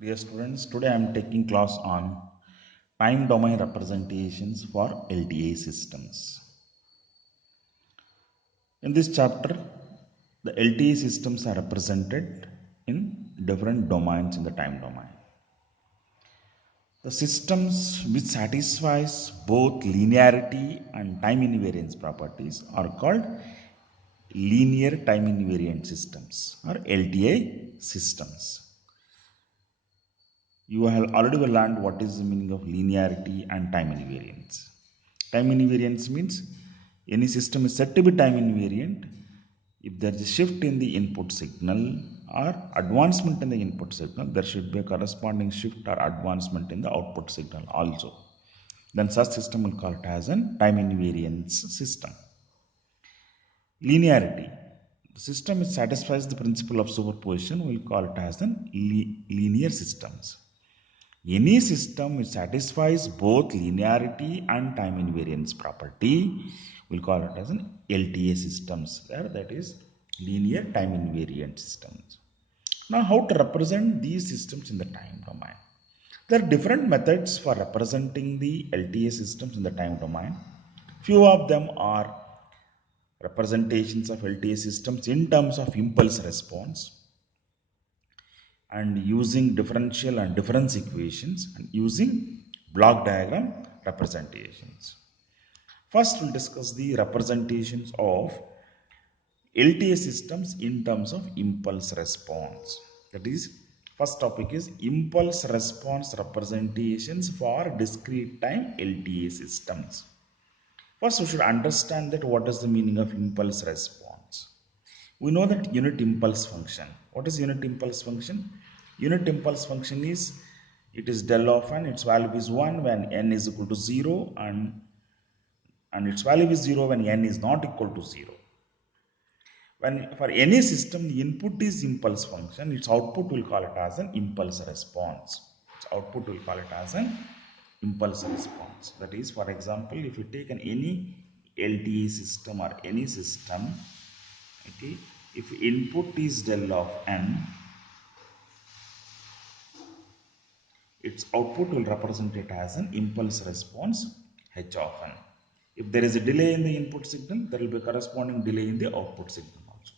Dear students, today I am taking class on time domain representations for LTA systems. In this chapter, the LTA systems are represented in different domains in the time domain. The systems which satisfies both linearity and time invariance properties are called linear time invariant systems or LTA systems. You have already learned what is the meaning of linearity and time invariance. Time invariance means any system is said to be time invariant if there is a shift in the input signal or advancement in the input signal, there should be a corresponding shift or advancement in the output signal also. Then such system will call it as a time invariance system. Linearity. The system which satisfies the principle of superposition, will call it as an linear systems. Any system which satisfies both linearity and time invariance property, we'll call it as an LTA systems. That is linear time invariant systems. Now, how to represent these systems in the time domain? There are different methods for representing the LTA systems in the time domain. Few of them are representations of LTA systems in terms of impulse response, and using differential and difference equations, and using block diagram representations. First, we'll discuss the representations of LTA systems in terms of impulse response. That is, first topic is impulse response representations for discrete time LTA systems. First, we should understand that what is the meaning of impulse response. We know that unit impulse function. What is unit impulse function? Unit impulse function is, it is del of n, its value is 1 when n is equal to 0, and its value is 0 when n is not equal to 0. When for any system the input is impulse function, its output will call it as an impulse response. Its output will call it as an impulse response. That is, for example, if you take any LTE system or any system, okay, if input is del of n, its output will represent it as an impulse response h of n. If there is a delay in the input signal, there will be a corresponding delay in the output signal also.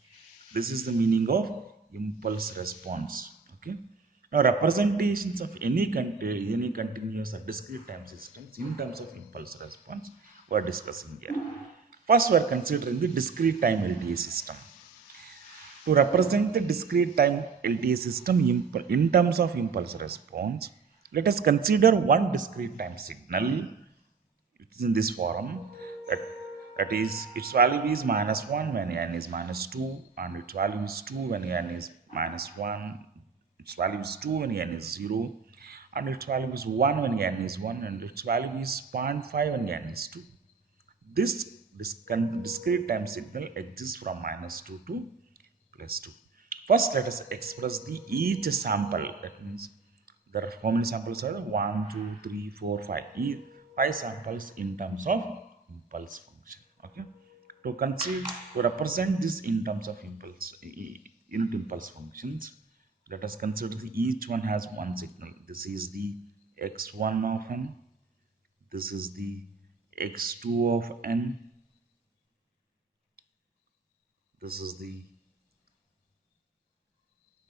This is the meaning of impulse response. Okay. Now, representations of any continuous or discrete time systems in terms of impulse response we are discussing here. First, we are considering the discrete time LTA system. To represent the discrete time LTA system in terms of impulse response, let us consider one discrete time signal. It is in this form, that is, its value is -1 when n is -2, and its value is 2 when n is -1, its value is 2 when n is 0, and its value is 1 when n is 1, and its value is 0.5 when n is 2. This discrete time signal exists from -2 to +2. First, let us express the each sample. That means there are how many samples are there? 1, 2, 3, 4, 5. 5 samples in terms of impulse function. Okay. To represent this in terms of unit impulse functions, let us consider each one has one signal. This is the x1 of n. This is the x2 of n. This is the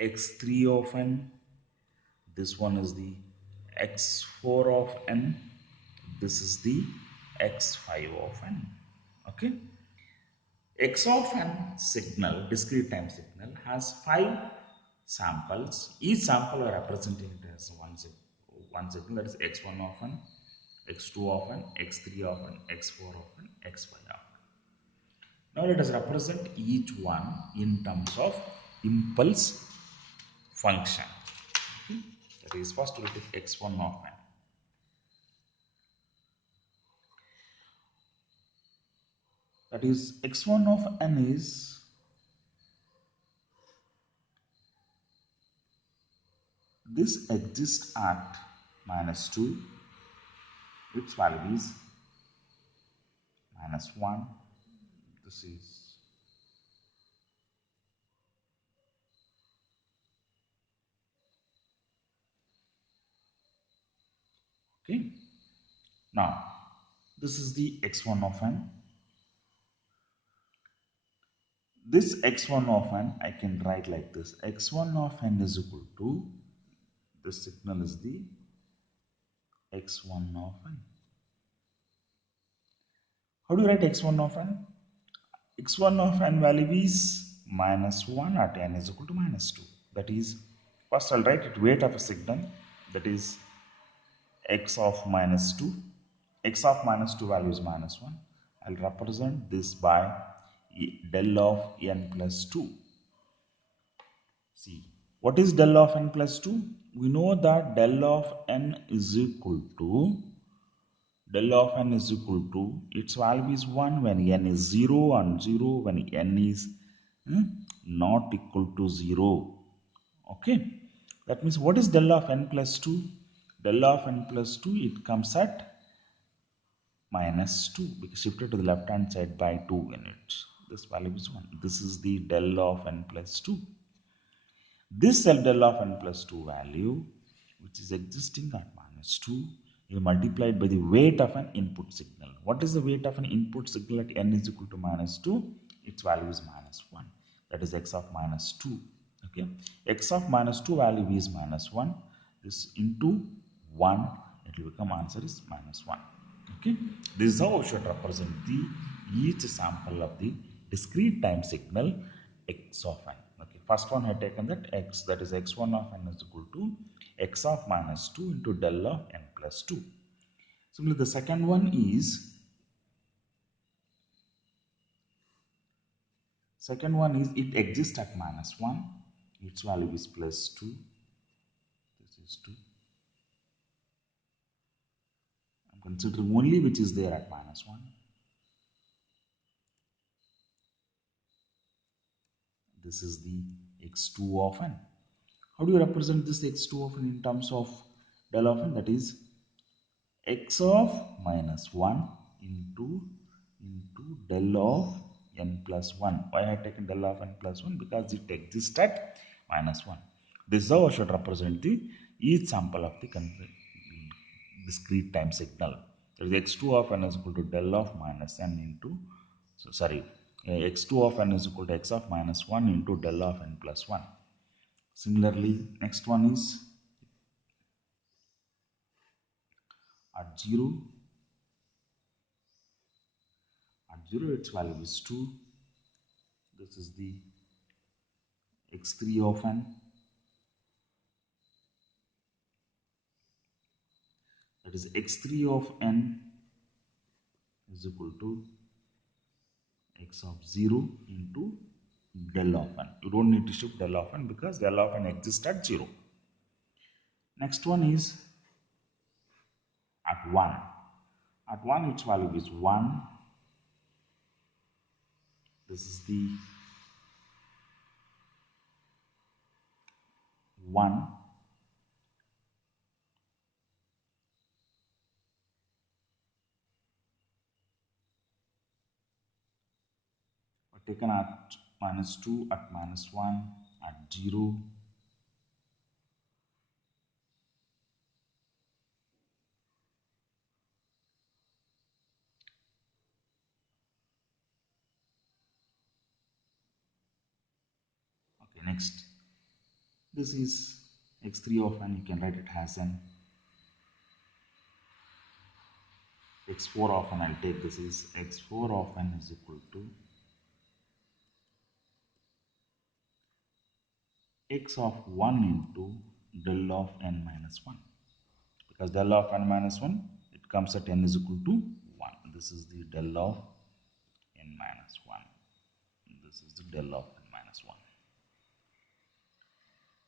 x3 of n. This one is the x4 of n. This is the x5 of n. Okay. X of n signal, discrete time signal, has 5 samples. Each sample are represented as one signal, that is x1 of n, x2 of n, x3 of n, x4 of n, x5 of n. Now let us represent each one in terms of impulse function. Okay. That is, first we will take x1 of n. That is, x1 of n is this exists at -2, its value is -1. This is Okay. Now, this is the x1 of n. This x1 of n I can write like this. X1 of n is equal to, this signal is the x1 of n. How do you write x1 of n? X1 of n value is minus 1 at n is equal to minus 2. That is, first I'll write it weight of a signal, that is x of minus 2. X of minus 2 value is minus 1. I'll represent this by del of n plus 2. See, what is del of n plus 2? We know that del of n is equal to, del of n is equal to, its value is 1 when n is 0 and 0 when n is not equal to 0. Okay, that means what is del of n plus 2? Del of n plus 2, it comes at minus 2 because shifted to the left hand side by 2 units. This value is 1. This is the del of n plus 2. This del of n plus 2 value, which is existing at minus 2, is multiplied by the weight of an input signal. What is the weight of an input signal at n is equal to minus 2? Its value is minus 1. That is x of minus 2. Okay, x of minus 2 value is minus 1. This into 1, it will become answer is minus 1. Okay, this is how we should represent the each sample of the discrete time signal x of n. Okay, first one I had taken that x, that is x1 of n is equal to x of minus 2 into del of n plus 2. Similarly, the second one is, it exists at minus 1. Its value is plus 2. This is 2. I'm considering only which is there at minus 1. This is the x2 of n. How do you represent this x2 of n in terms of del of n? That is x of minus 1 into del of n plus 1. Why I have taken del of n plus 1? Because it exists at minus 1. This is how I should represent the each sample of the discrete time signal. There is x2 of n is equal to del of minus n into, x2 of n is equal to x of minus 1 into del of n plus 1. Similarly, next one is at 0. At 0, its value is 2. This is the x3 of n. That is x3 of n is equal to x of 0 into del of n. You don't need to shift del of n because del of n exists at 0. Next one is at 1. At 1, its value is 1. This is the 1. Taken at minus 2, at minus 1, at 0. Okay, next. This is x3 of n. You can write it as an x4 of n. I'll take this is x4 of n is equal to x of 1 into del of n minus 1. Because del of n minus 1, it comes at n is equal to 1. This is the del of n minus 1. This is the del of n minus 1.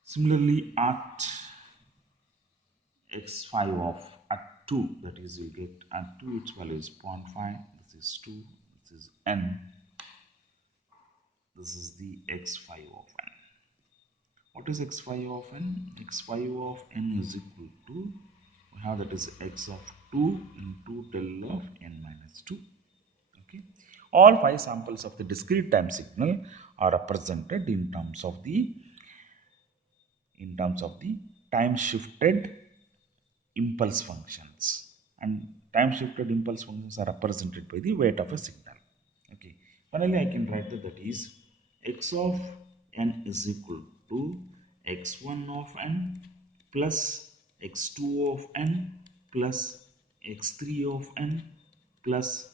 Similarly, at x5 of at 2, that is, you get at 2, its value is 0.5. This is 2. This is n. This is the x5 of n. What is x5 of n? x5 of n is equal to, we have that is x of 2 into del of n minus 2. Okay. All 5 samples of the discrete time signal are represented in terms of the time shifted impulse functions, and time shifted impulse functions are represented by the weight of a signal. Okay, finally I can write that is x of n is equal to x1 of n plus x2 of n plus x3 of n plus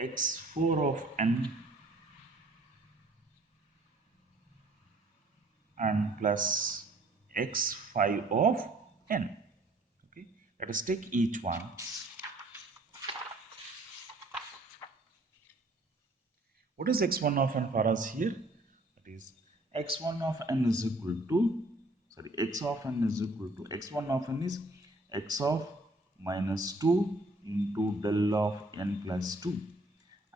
x4 of n and plus x5 of n. Okay, let us take each one. What is x1 of n for us here? That is x1 of n is equal to, sorry, x of n is equal to, x1 of n is x of minus 2 into del of n plus 2,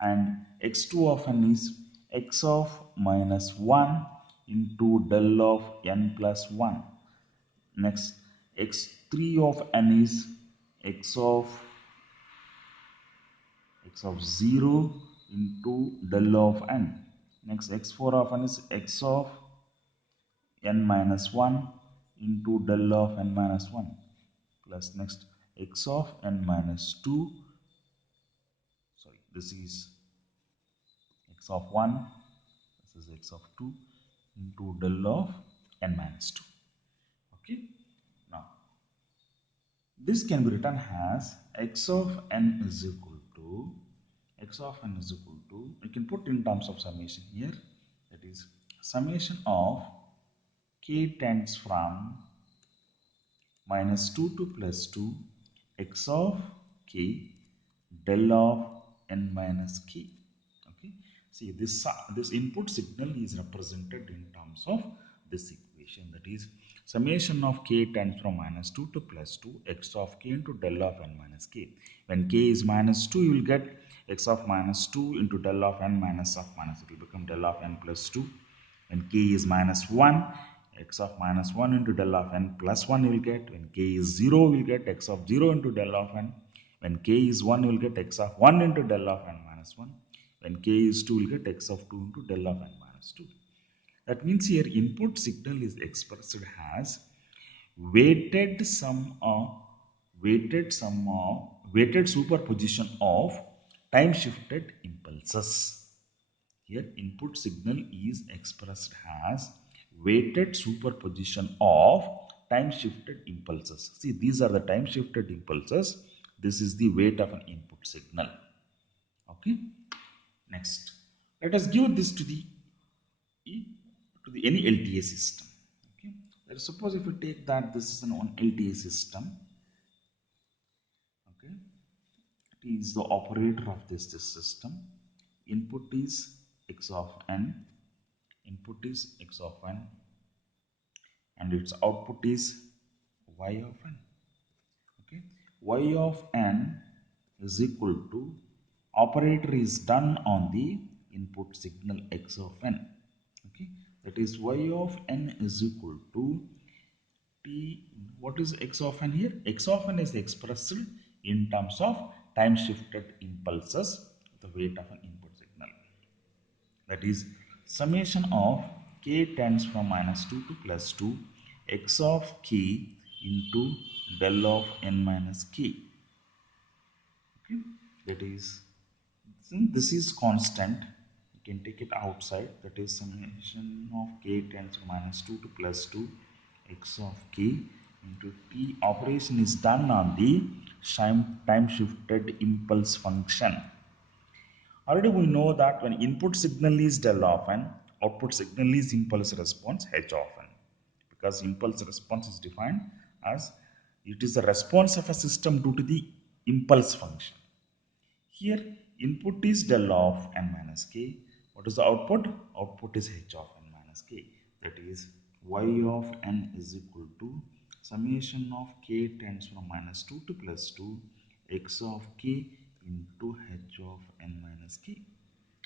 and x2 of n is x of minus 1 into del of n plus 1. Next, x3 of n is x of 0 into del of n. Next, x4 of n is x of n minus 1 into del of n minus 1 plus next x of n minus 2, sorry, this is x of 1, this is x of 2 into del of n minus 2. Okay, now this can be written as x of n is equal to, x of n is equal to, we can put in terms of summation here, that is summation of k tends from minus 2 to plus 2 x of k del of n minus k. Okay, see this input signal is represented in terms of this equation, that is summation of k tends from minus 2 to plus 2 x of k into del of n minus k. When k is minus 2, you will get x of minus 2 into del of n minus of minus, it will become del of n plus 2. When k is minus 1, x of minus 1 into del of n plus 1 you will get. When k is 0, we will get x of 0 into del of n. When k is 1, you will get x of 1 into del of n minus 1. When k is 2, you will get x of 2 into del of n minus 2. That means here input signal is expressed as weighted superposition of time shifted impulses. Here input signal is expressed as weighted superposition of time shifted impulses. See, these are the time shifted impulses. This is the weight of an input signal. Okay. Next, let us give this to the any LTA system. Okay. Let us suppose if we take that this is an LTA system. Okay. It is the operator of this system. Input is x of n. Input is x of n and its output is y of n. Okay, y of n is equal to, operator is done on the input signal x of n. Okay, that is y of n is equal to t. What is x of n here? X of n is expressed in terms of time shifted impulses, the weight of an input signal. That is summation of k tends from minus 2 to plus 2 x of k into del of n minus k. Okay, that is, since this is constant, you can take it outside, that is summation of k tends from minus 2 to plus 2 x of k into t. Operation is done on the time shifted impulse function. Already we know that when input signal is del of n, output signal is impulse response h of n. Because impulse response is defined as it is the response of a system due to the impulse function. Here input is del of n minus k. What is the output? Output is h of n minus k. That is y of n is equal to summation of k tends from minus 2 to plus 2 x of k into h of n minus k.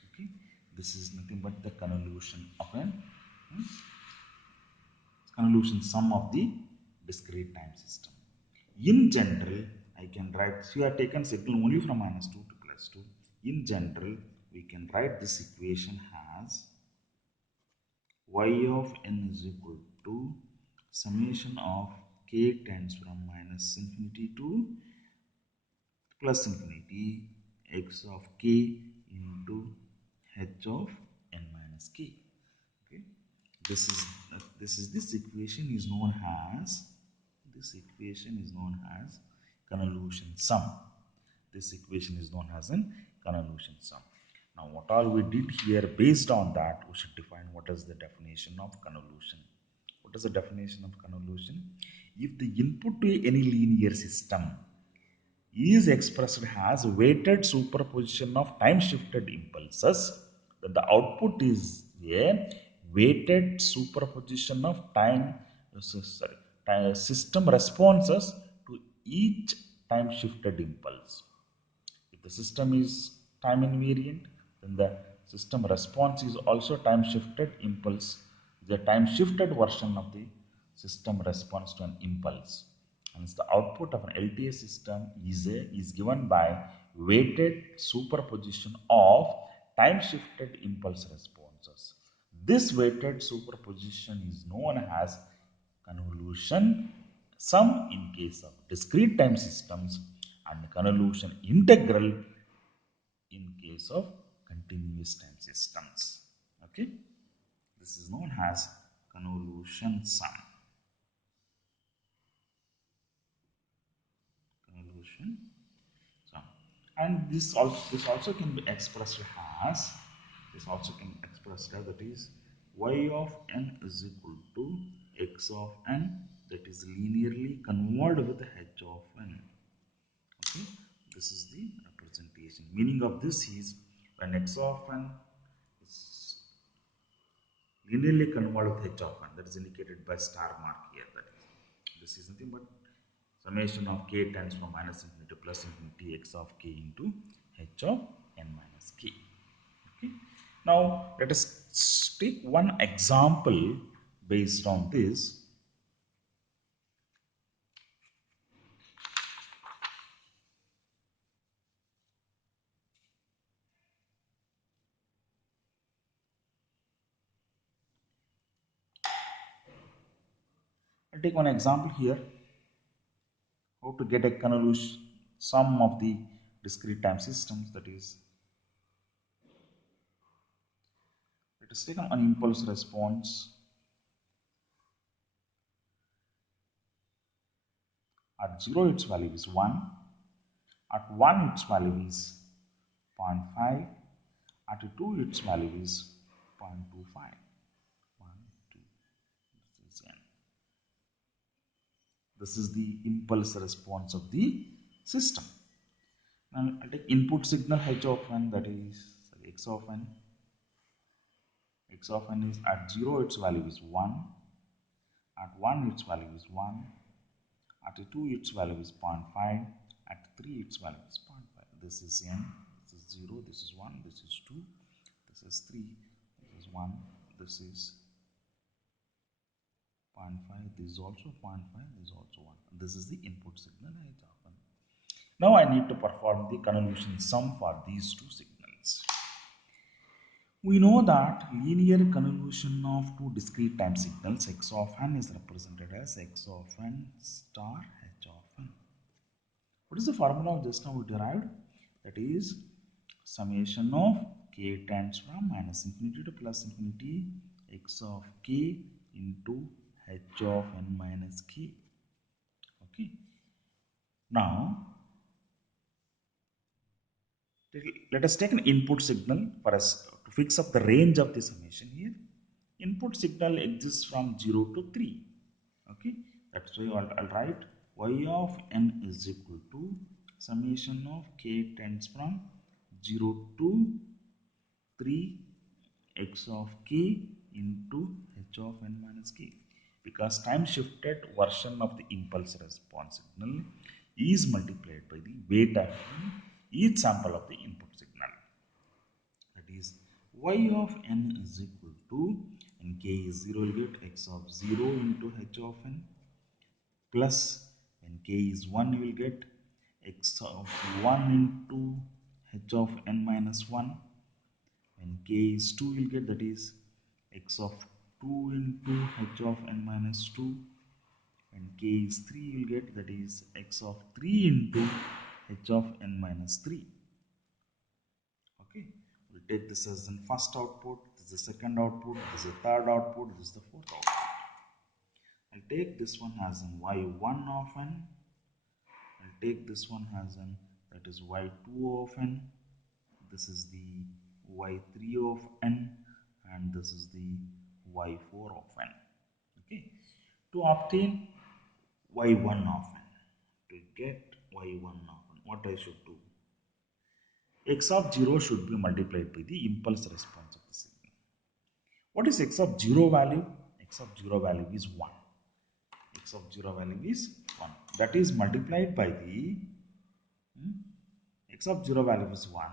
Okay, this is nothing but the convolution of an convolution sum of the discrete time system. In general, I can write, so you have taken signal only from minus 2 to plus 2. In general, we can write this equation as y of n is equal to summation of k tends from minus infinity to plus infinity x of k into h of n minus k. Okay, this equation is known as convolution sum. This equation is known as an convolution sum. Now what all we did here, based on that we should define what is the definition of convolution. What is the definition of convolution? If the input to any linear system is expressed as weighted superposition of time shifted impulses, then the output is a weighted superposition of system responses to each time shifted impulse. If the system is time invariant, then the system response is also time shifted impulse, the time shifted version of the system response to an impulse. Hence, the output of an LTA system is given by weighted superposition of time shifted impulse responses. This weighted superposition is known as convolution sum in case of discrete time systems and convolution integral in case of continuous time systems. Okay, this is known as convolution sum. Convolution sum, and this also can be expressed as that is y of n is equal to x of n, that is linearly convolved with h of n. Okay, this is the representation. Meaning of this is when x of n is linearly convolved with h of n, that is indicated by star mark here. That is, this is nothing but summation of k tends from minus infinity to plus infinity x of k into h of n minus k. Okay. Now let us take one example based on this. I'll take one example here. How to get a convolution sum of the discrete time systems, that is, let us take an impulse response. At 0 its value is 1, at 1 its value is 0.5, at 2 its value is 0.25. 1, 2, this is n. This is the impulse response of the system. Now I'll take input signal h of n, that is x of n. X of n is at 0 its value is 1, at 1 its value is 1, at 2 its value is 0.5, at 3 its value is 0.5. This is n, this is 0, this is 1, this is 2, this is 3, this is 1, this is 0.5, this is also 0.5, this is also 1. This is the input signal h of n. Now I need to perform the convolution sum for these two signals. We know that linear convolution of two discrete time signals x of n is represented as x of n star h of n. What is the formula just now we derived? That is summation of k tends from minus infinity to plus infinity x of k into h of n minus k. Okay. Now let us take an input signal for us to fix up the range of the summation here. Input signal exists from 0 to 3. Okay, that's why I'll write y of n is equal to summation of k tends from 0 to 3 x of k into h of n minus k, because time shifted version of the impulse response signal is multiplied by the weight of each sample of the input signal. That is y of n is equal to, and k is 0, will get x of 0 into h of n, plus when k is 1 you will get x of 1 into h of n minus 1. When k is 2 you will get, that is x of 2 into h of n minus 2. and k is 3, you'll get that is x of 3 into h of n minus 3. Okay, we'll take this as the first output, this is the second output, this is the third output, this is the fourth output. I'll take this one as in y1 of n, I'll take this one as in that is y2 of n, this is the y3 of n, and this is the y4 of n. Okay, to obtain y1 of n, to get y1 of n, what I should do? X of 0 should be multiplied by the impulse response of the signal. What is x of 0 value? X of 0 value is 1. X of 0 value is 1. That is multiplied by the x of 0 value is 1.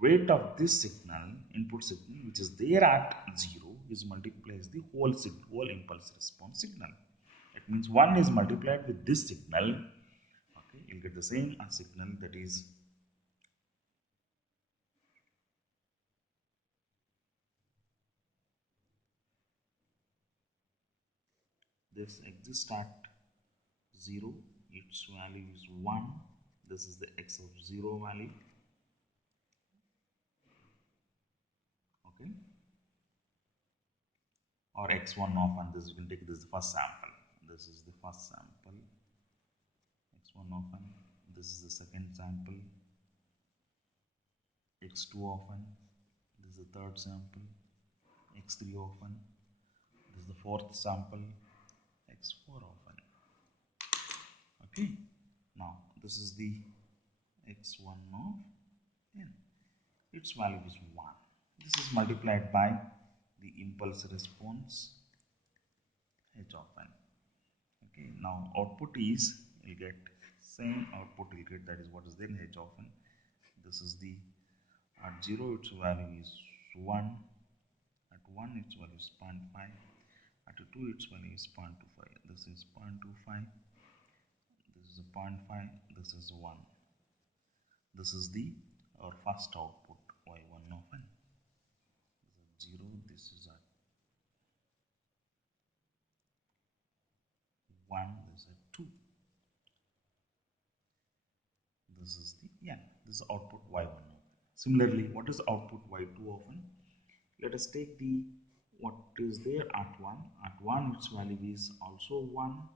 Weight of this signal, input signal, which is there at 0, is multiplies the whole impulse response signal. It means 1 is multiplied with this signal. Okay, you'll get the same signal, that is this exists at 0, its value is 1. This is the x of 0 value. Okay, or x1 of, and this you can take this is the first sample. This is the first sample, x1 of n. This is the second sample, x2 of n. This is the third sample, x3 of n. This is the fourth sample, x4 of n. Okay, now this is the x1 of n. Its value is 1. This is multiplied by the impulse response h of n. Okay, now output is, you get same output you get, that is what is then h of n. This is the, at 0 its value is 1, at 1 its value is 0.5, at 2 its value is 0.25, this is 0.25, this is a 0.5, this is 1. This is the our first output y1 of n. This is 0, this is at 1, this is at 2. This is the n. This is output y1 of n. Similarly, what is output y2 of n? Let us take the what is there at 1. At 1 its value is also 1.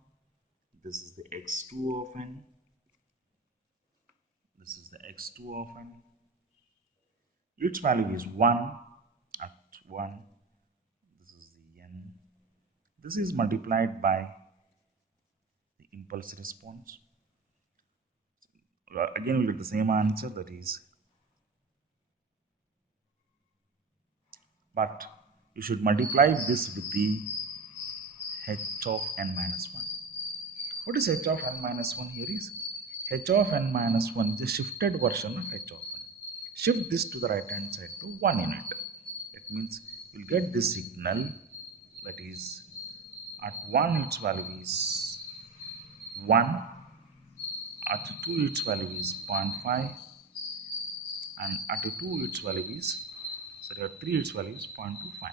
This is the x2 of n. This is the x2 of n. Its value is 1 at 1. This is the n. This is multiplied by the impulse response. Again, we'll get the same answer, that is, but you should multiply this with the h of n minus 1. What is h of n minus 1 here is? H of n minus 1 is a shifted version of h of n. Shift this to the right hand side to 1 unit. It means you'll get this signal, that is, at 1 its value is 1, at 2 its value is 0.5, and at 2 its value is, sorry, at 3 its value is 0.25.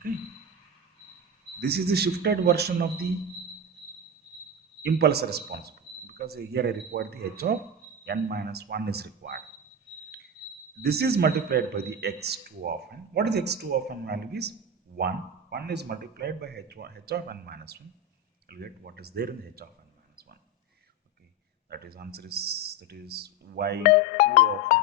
Okay, this is the shifted version of the impulse response, because here I require the h of n minus 1 is required. This is multiplied by the x2 of n. What is x2 of n value is 1. 1 is multiplied by h of n minus 1. You'll get what is there in h of n minus 1. Okay, that is answer is, that is y2 of n.